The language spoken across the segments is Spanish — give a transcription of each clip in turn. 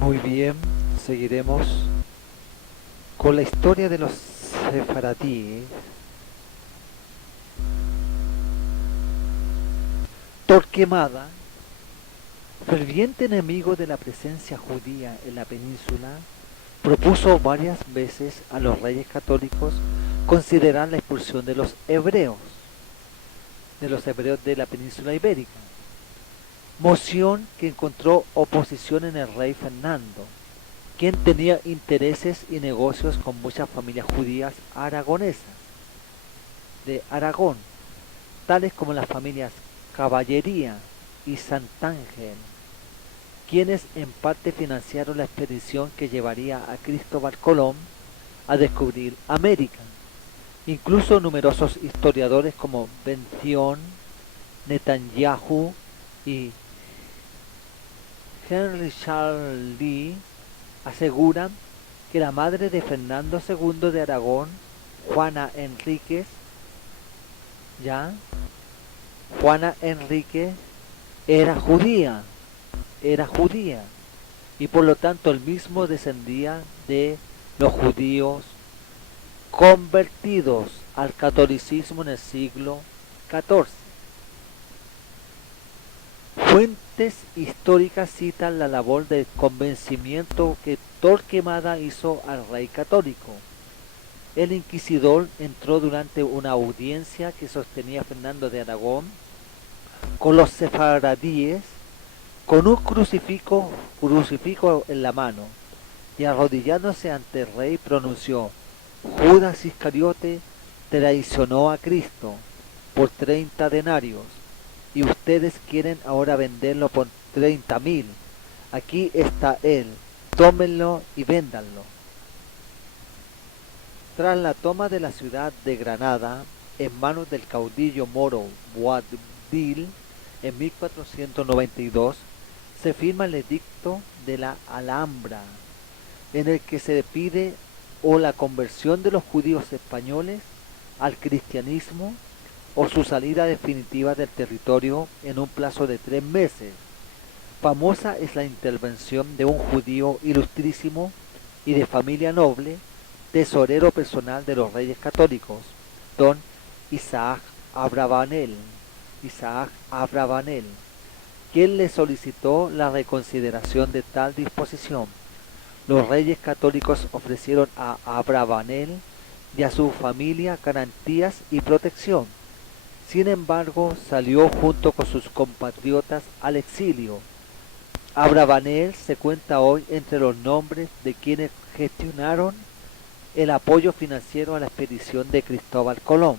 Muy bien, seguiremos con la historia de los sefaradíes. Torquemada, ferviente enemigo de la presencia judía en la península, propuso varias veces a los reyes católicos considerar la expulsión de los hebreos de la península ibérica, moción que encontró oposición en el rey Fernando, quien tenía intereses y negocios con muchas familias judías aragonesas de Aragón, tales como las familias Caballería y Santángel, quienes en parte financiaron la expedición que llevaría a Cristóbal Colón a descubrir América. Incluso numerosos historiadores como Bención, Netanyahu y Henry Charles Lee aseguran que la madre de Fernando II de Aragón, Juana Enríquez, ya, Juana Enríquez era judía, y por lo tanto él mismo descendía de los judíos convertidos al catolicismo en el siglo XIV. Fuentes históricas citan la labor de convencimiento que Torquemada hizo al rey católico. El inquisidor entró durante una audiencia que sostenía Fernando de Aragón con los sefaradíes con un crucifijo en la mano, y arrodillándose ante el rey pronunció: Judas Iscariote traicionó a Cristo por 30 denarios, y ustedes quieren ahora venderlo por 30.000. Aquí está él, tómenlo y véndanlo. Tras la toma de la ciudad de Granada en manos del caudillo moro Boabdil en 1492, se firma el edicto de la Alhambra, en el que se pide o la conversión de los judíos españoles al cristianismo o su salida definitiva del territorio en un plazo de 3 meses. Famosa es la intervención de un judío ilustrísimo y de familia noble, tesorero personal de los reyes católicos, don Isaac Abravanel, quien le solicitó la reconsideración de tal disposición. Los reyes católicos ofrecieron a Abravanel y a su familia garantías y protección. Sin embargo, salió junto con sus compatriotas al exilio. Abravanel se cuenta hoy entre los nombres de quienes gestionaron el apoyo financiero a la expedición de Cristóbal Colón.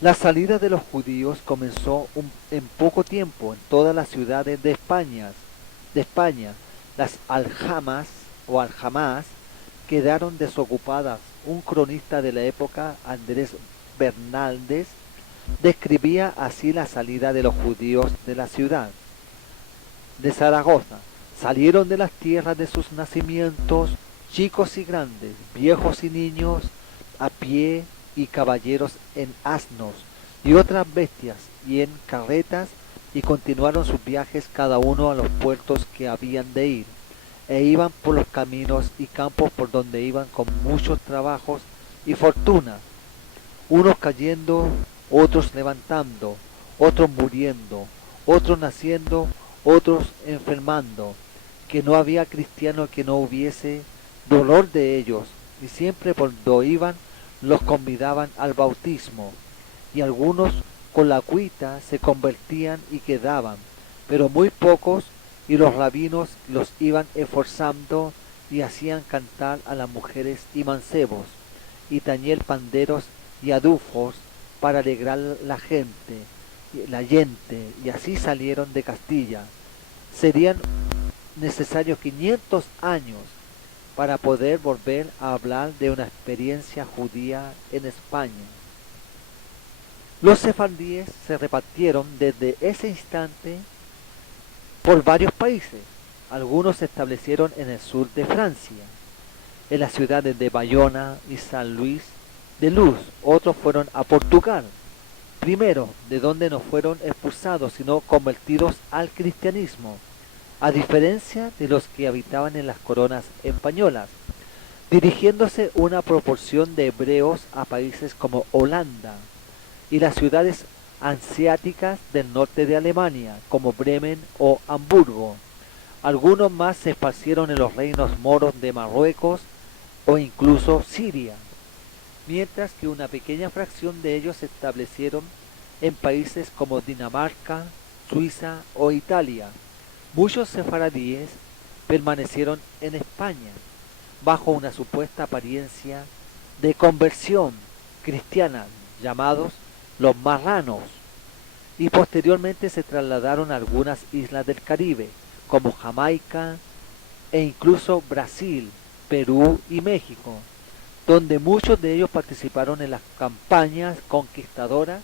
La salida de los judíos comenzó en poco tiempo en todas las ciudades de España. Las aljamas quedaron desocupadas. Un cronista de la época, Andrés Bernaldez, describía así la salida de los judíos de la ciudad de Zaragoza. Salieron de las tierras de sus nacimientos, chicos y grandes, viejos y niños, a pie, y caballeros en asnos y otras bestias y en carretas, y continuaron sus viajes cada uno a los puertos que habían de ir, e iban por los caminos y campos por donde iban con muchos trabajos y fortunas, unos cayendo, otros levantando, otros muriendo, otros naciendo, otros enfermando, que no había cristiano que no hubiese dolor de ellos, y siempre por donde iban los convidaban al bautismo, y algunos con la cuita se convertían y quedaban, pero muy pocos, y los rabinos los iban esforzando y hacían cantar a las mujeres y mancebos, y tañer panderos y adufos para alegrar la gente, y así salieron de Castilla. Serían necesarios 500 años para poder volver a hablar de una experiencia judía en España. Los sefardíes se repartieron desde ese instante por varios países. Algunos se establecieron en el sur de Francia, en las ciudades de Bayona y San Luis de Luz. Otros fueron a Portugal, primero, de donde no fueron expulsados, sino convertidos al cristianismo. a diferencia de los que habitaban en las coronas españolas, dirigiéndose una proporción de hebreos a países como Holanda y las ciudades hanseáticas del norte de Alemania, como Bremen o Hamburgo. Algunos más se esparcieron en los reinos moros de Marruecos o incluso Siria, mientras que una pequeña fracción de ellos se establecieron en países como Dinamarca, Suiza o Italia. Muchos sefaradíes permanecieron en España bajo una supuesta apariencia de conversión cristiana, llamados los marranos, y posteriormente se trasladaron a algunas islas del Caribe, como Jamaica e incluso Brasil, Perú y México, donde muchos de ellos participaron en las campañas conquistadoras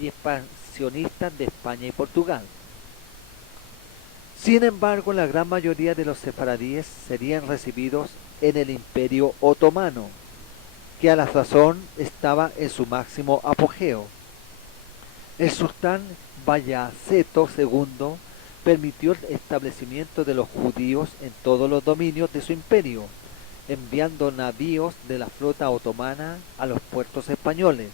y expansionistas de España y Portugal. Sin embargo, la gran mayoría de los sefaradíes serían recibidos en el Imperio Otomano, que a la sazón estaba en su máximo apogeo. El sultán Bayaceto II permitió el establecimiento de los judíos en todos los dominios de su imperio, enviando navíos de la flota otomana a los puertos españoles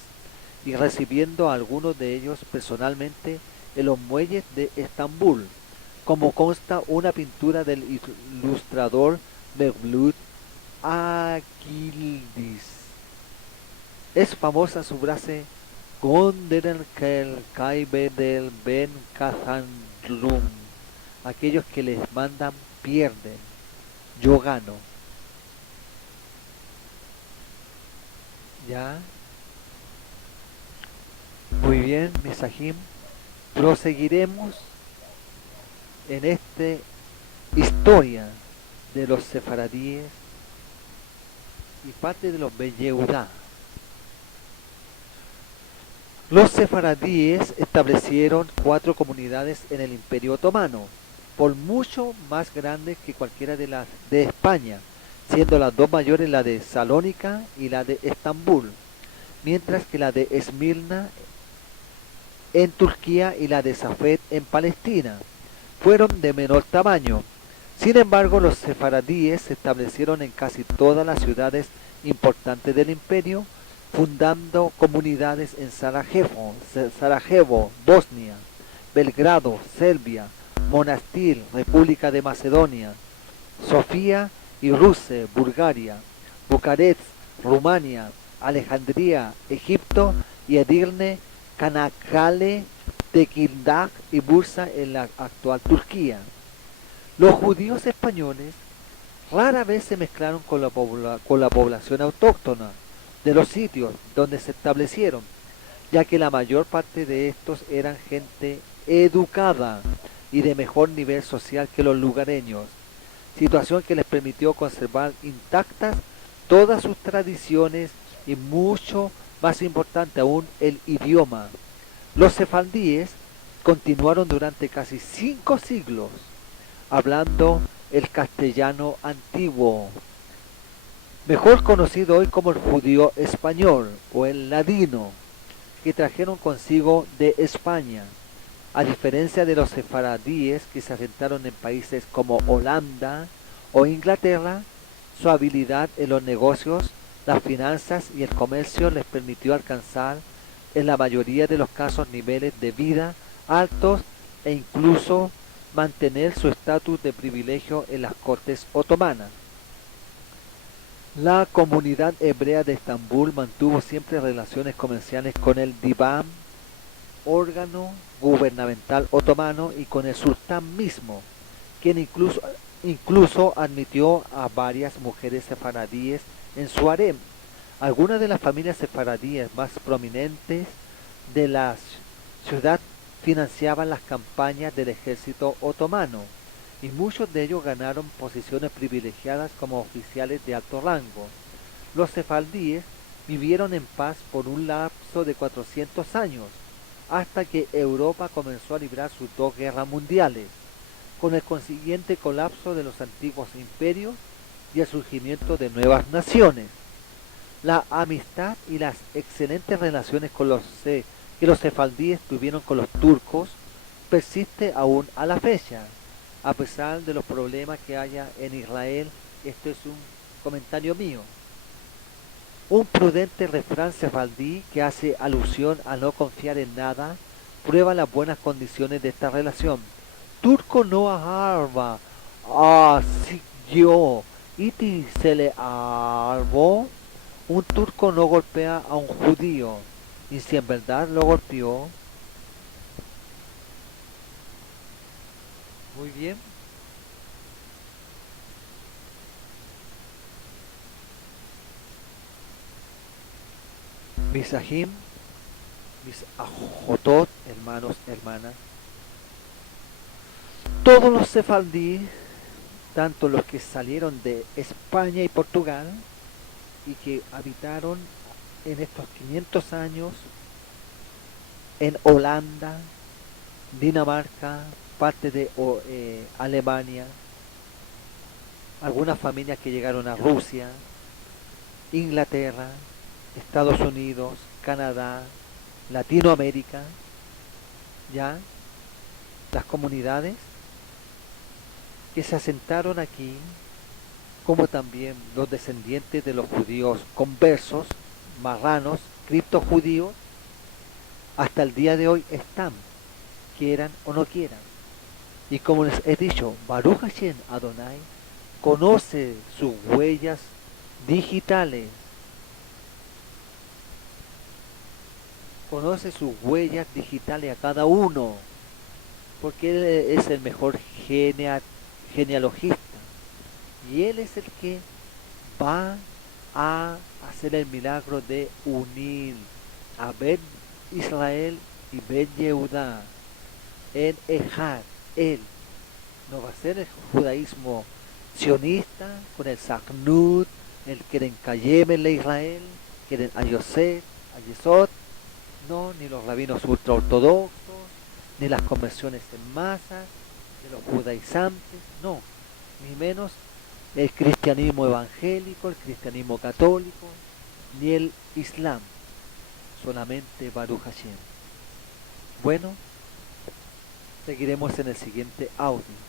y recibiendo a algunos de ellos personalmente en los muelles de Estambul, como consta una pintura del ilustrador Mevlüt Akildis. Es famosa su frase Gonderen kel kaibe del ben kazanrum. Aquellos que les mandan pierden, yo gano. Ya, muy bien, Misahim. Proseguiremos en esta historia de los sefaradíes y parte de los Beyehudá. Los sefaradíes establecieron 4 comunidades en el Imperio Otomano, por mucho más grandes que cualquiera de las de España, siendo las 2 mayores la de Salónica y la de Estambul, mientras que la de Esmirna en Turquía y la de Safed en Palestina fueron de menor tamaño. Sin embargo, los sefaradíes se establecieron en casi todas las ciudades importantes del imperio, fundando comunidades en Sarajevo, Bosnia, Belgrado, Serbia, Monastir, República de Macedonia, Sofía y Ruse, Bulgaria, Bucarest, Rumania, Alejandría, Egipto y Edirne, Kanakkale, Tekirdağ y Bursa en la actual Turquía. Los judíos españoles rara vez se mezclaron con la población autóctona de los sitios donde se establecieron, ya que la mayor parte de estos eran gente educada y de mejor nivel social que los lugareños, situación que les permitió conservar intactas todas sus tradiciones y mucho más importante aún el idioma. Los sefardíes continuaron durante casi 5 siglos hablando el castellano antiguo, mejor conocido hoy como el judío español o el ladino, que trajeron consigo de España. A diferencia de los sefaradíes que se asentaron en países como Holanda o Inglaterra, su habilidad en los negocios, las finanzas y el comercio les permitió alcanzar en la mayoría de los casos niveles de vida altos e incluso mantener su estatus de privilegio en las cortes otomanas. La comunidad hebrea de Estambul mantuvo siempre relaciones comerciales con el Divan, órgano gubernamental otomano, y con el sultán mismo, quien incluso admitió a varias mujeres sefaradíes en su harem. Algunas de las familias sefaradíes más prominentes de la ciudad financiaban las campañas del ejército otomano, y muchos de ellos ganaron posiciones privilegiadas como oficiales de alto rango. Los sefardíes vivieron en paz por un lapso de 400 años, hasta que Europa comenzó a librar sus 2 guerras mundiales, con el consiguiente colapso de los antiguos imperios y el surgimiento de nuevas naciones. La amistad y las excelentes relaciones que los sefardíes tuvieron con los turcos persiste aún a la fecha, A pesar de los problemas que haya en Israel, esto es un comentario mío. Un prudente refrán sefardí que hace alusión a no confiar en nada prueba las buenas condiciones de esta relación. Turco no aharba, siguió, iti se le armó. Un turco no golpea a un judío, y si en verdad lo golpeó, muy bien. Mis ajim, mis ajotot, hermanos, hermanas, todos los sefardíes, tanto los que salieron de España y Portugal y que habitaron en estos 500 años en Holanda, Dinamarca, parte de Alemania, algunas familias que llegaron a Rusia, Inglaterra, Estados Unidos, Canadá, Latinoamérica, ya las comunidades que se asentaron aquí, como también los descendientes de los judíos conversos, marranos, criptojudíos, hasta el día de hoy están, quieran o no quieran. Y como les he dicho, Baruch Hashem Adonai conoce sus huellas digitales, conoce sus huellas digitales a cada uno, porque Él es el mejor genealogista y Él es el que va a hacer el milagro de unir a Bet Israel y Bet Yehudá en Ejad. Él no va a ser el judaísmo sionista con el Sacnud, el Keren Kayem en la Israel, Keren a Yosef, a Yesod, no, ni los rabinos ultraortodoxos, ni las conversiones en masa, ni los judaizantes, no, ni menos el cristianismo evangélico, el cristianismo católico, ni el islam, solamente Baruch Hashem. Bueno, seguiremos en el siguiente audio.